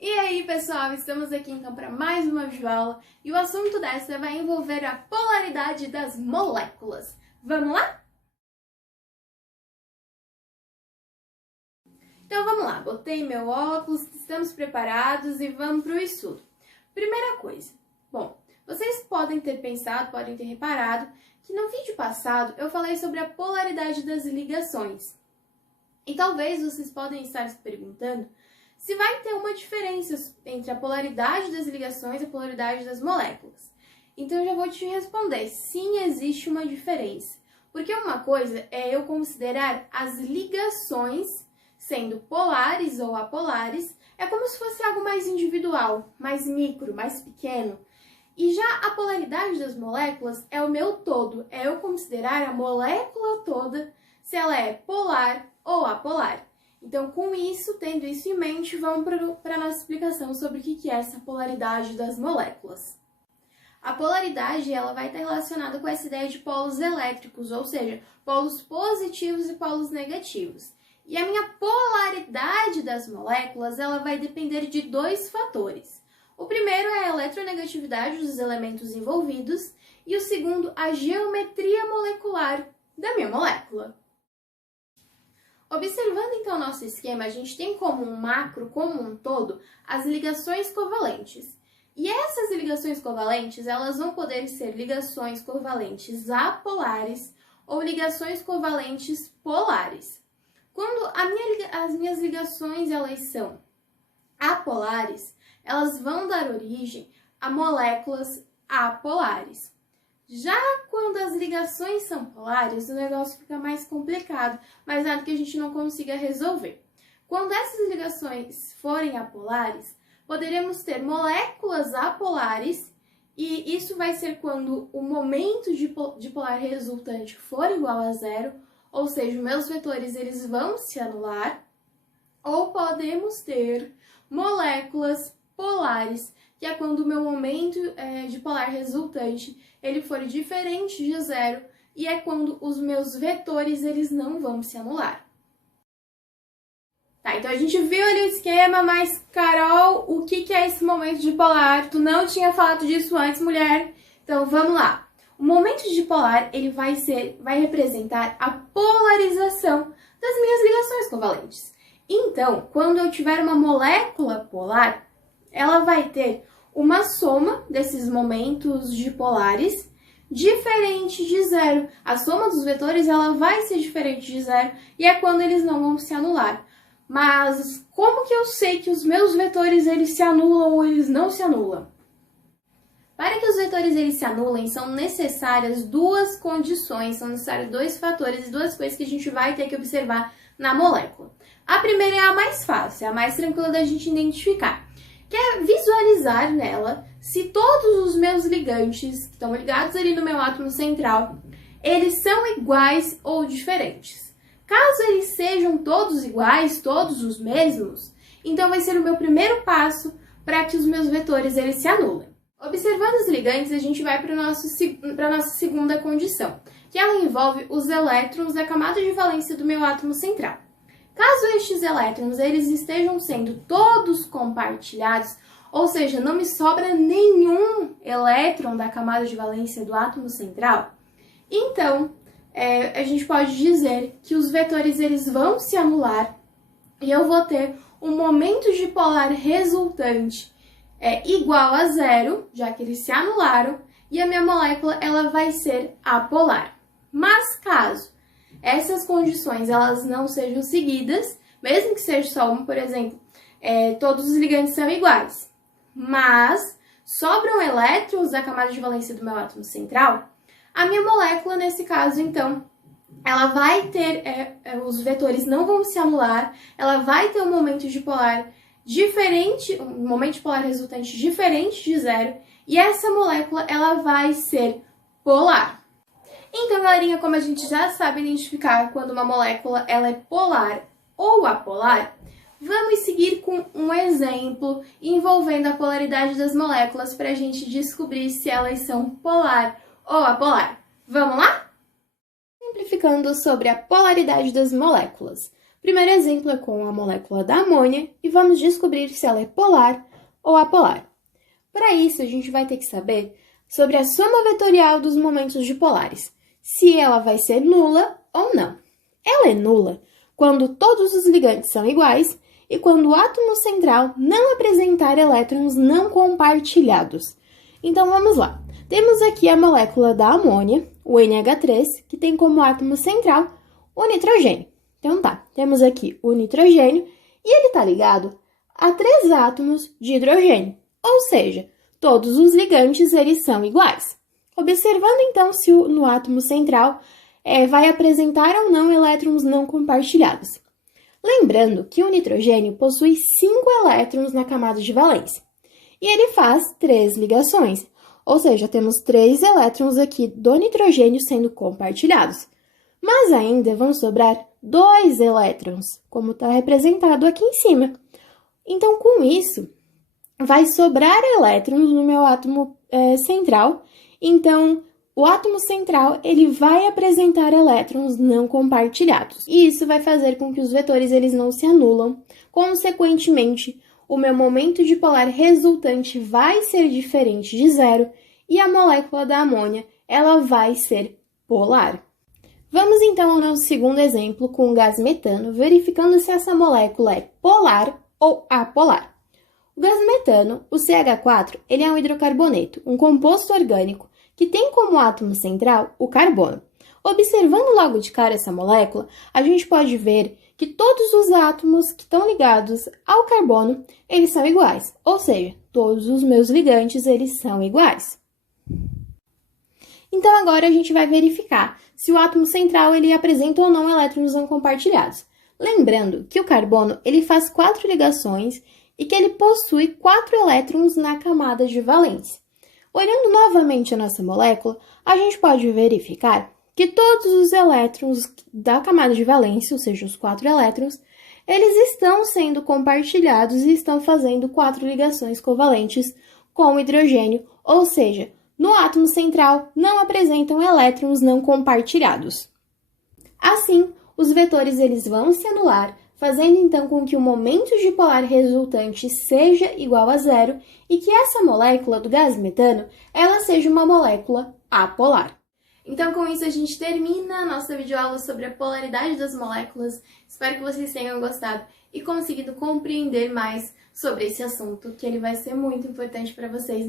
E aí, pessoal, estamos aqui então para mais uma videoaula e o assunto dessa vai envolver a polaridade das moléculas. Vamos lá? Então vamos lá, botei meu óculos, estamos preparados e vamos para o estudo. Primeira coisa, bom, vocês podem ter pensado, podem ter reparado que no vídeo passado eu falei sobre a polaridade das ligações. E talvez vocês podem estar se perguntando se vai ter uma diferença entre a polaridade das ligações e a polaridade das moléculas. Então eu já vou te responder, sim, existe uma diferença. Porque uma coisa é eu considerar as ligações sendo polares ou apolares, é como se fosse algo mais individual, mais micro, mais pequeno. E já a polaridade das moléculas é o meu todo, é eu considerar a molécula toda se ela é polar ou apolar. Então, com isso, tendo isso em mente, vamos para a nossa explicação sobre o que é essa polaridade das moléculas. A polaridade ela vai estar relacionada com essa ideia de polos elétricos, ou seja, polos positivos e polos negativos. E a minha polaridade das moléculas ela vai depender de dois fatores. O primeiro é a eletronegatividade dos elementos envolvidos e o segundo, a geometria molecular da minha molécula. Observando então o nosso esquema, a gente tem como um macro, como um todo, as ligações covalentes. E essas ligações covalentes, elas vão poder ser ligações covalentes apolares ou ligações covalentes polares. Quando as minhas ligações elas são apolares, elas vão dar origem a moléculas apolares. Já quando as ligações são polares, o negócio fica mais complicado, mas nada que a gente não consiga resolver. Quando essas ligações forem apolares, poderemos ter moléculas apolares, e isso vai ser quando o momento de polar resultante for igual a zero, ou seja, meus vetores eles vão se anular, ou podemos ter moléculas polares, que é quando o meu momento de polar resultante ele for diferente de zero, e é quando os meus vetores eles não vão se anular. Tá, então a gente viu ali o esquema, mas Carol, o que é esse momento de polar? Tu não tinha falado disso antes, mulher? Então vamos lá. O momento de polar ele vai representar a polarização das minhas ligações covalentes. Então, quando eu tiver uma molécula polar, ela vai ter uma soma desses momentos dipolares diferente de zero. A soma dos vetores ela vai ser diferente de zero e é quando eles não vão se anular. Mas como que eu sei que os meus vetores eles se anulam ou eles não se anulam? Para que os vetores eles se anulem, são necessárias duas condições, são necessários dois fatores e duas coisas que a gente vai ter que observar na molécula. A primeira é a mais fácil, é a mais tranquila da gente identificar, que é visualizar nela se todos os meus ligantes que estão ligados ali no meu átomo central, eles são iguais ou diferentes. Caso eles sejam todos iguais, todos os mesmos, então vai ser o meu primeiro passo para que os meus vetores eles se anulem. Observando os ligantes, a gente vai para a nossa segunda condição, que ela envolve os elétrons da camada de valência do meu átomo central. Caso estes elétrons eles estejam sendo todos compartilhados, ou seja, não me sobra nenhum elétron da camada de valência do átomo central, então a gente pode dizer que os vetores eles vão se anular e eu vou ter um momento de polar resultante igual a zero, já que eles se anularam, e a minha molécula ela vai ser apolar. Mas caso essas condições elas não sejam seguidas, mesmo que seja só uma, por exemplo, todos os ligantes são iguais, mas sobram elétrons da camada de valência do meu átomo central, a minha molécula, nesse caso, então, ela vai ter, os vetores não vão se anular, ela vai ter um momento de polar diferente, um momento de polar resultante diferente de zero, e essa molécula ela vai ser polar. Então, galerinha, como a gente já sabe identificar quando uma molécula ela é polar ou apolar, vamos seguir com um exemplo envolvendo a polaridade das moléculas para a gente descobrir se elas são polar ou apolar. Vamos lá? Simplificando sobre a polaridade das moléculas. Primeiro exemplo é com a molécula da amônia e vamos descobrir se ela é polar ou apolar. Para isso, a gente vai ter que saber sobre a soma vetorial dos momentos dipolares, se ela vai ser nula ou não. Ela é nula quando todos os ligantes são iguais e quando o átomo central não apresentar elétrons não compartilhados. Então vamos lá. Temos aqui a molécula da amônia, o NH3, que tem como átomo central o nitrogênio. Então tá, temos aqui o nitrogênio e ele está ligado a 3 átomos de hidrogênio, ou seja, todos os ligantes eles são iguais. Observando então se no átomo central vai apresentar ou não elétrons não compartilhados. Lembrando que o nitrogênio possui 5 elétrons na camada de valência e ele faz 3 ligações, ou seja, temos 3 elétrons aqui do nitrogênio sendo compartilhados. Mas ainda vão sobrar 2 elétrons, como está representado aqui em cima. Então, com isso, vai sobrar elétrons no meu átomo central. Então, o átomo central ele vai apresentar elétrons não compartilhados. E isso vai fazer com que os vetores eles não se anulam. Consequentemente, o meu momento dipolar resultante vai ser diferente de zero e a molécula da amônia ela vai ser polar. Vamos então ao nosso segundo exemplo com o gás metano, verificando se essa molécula é polar ou apolar. O gás metano, o CH4, ele é um hidrocarboneto, um composto orgânico que tem como átomo central o carbono. Observando logo de cara essa molécula, a gente pode ver que todos os átomos que estão ligados ao carbono, eles são iguais, ou seja, todos os meus ligantes eles são iguais. Então agora a gente vai verificar se o átomo central ele apresenta ou não elétrons não compartilhados. Lembrando que o carbono ele faz 4 ligações e que ele possui 4 elétrons na camada de valência. Olhando novamente a nossa molécula, a gente pode verificar que todos os elétrons da camada de valência, ou seja, os 4 elétrons, eles estão sendo compartilhados e estão fazendo 4 ligações covalentes com o hidrogênio, ou seja, no átomo central não apresentam elétrons não compartilhados. Assim, os vetores eles vão se anular, fazendo então com que o momento dipolar resultante seja igual a zero e que essa molécula do gás metano ela seja uma molécula apolar. Então, com isso, a gente termina a nossa videoaula sobre a polaridade das moléculas. Espero que vocês tenham gostado e conseguido compreender mais sobre esse assunto, que ele vai ser muito importante para vocês.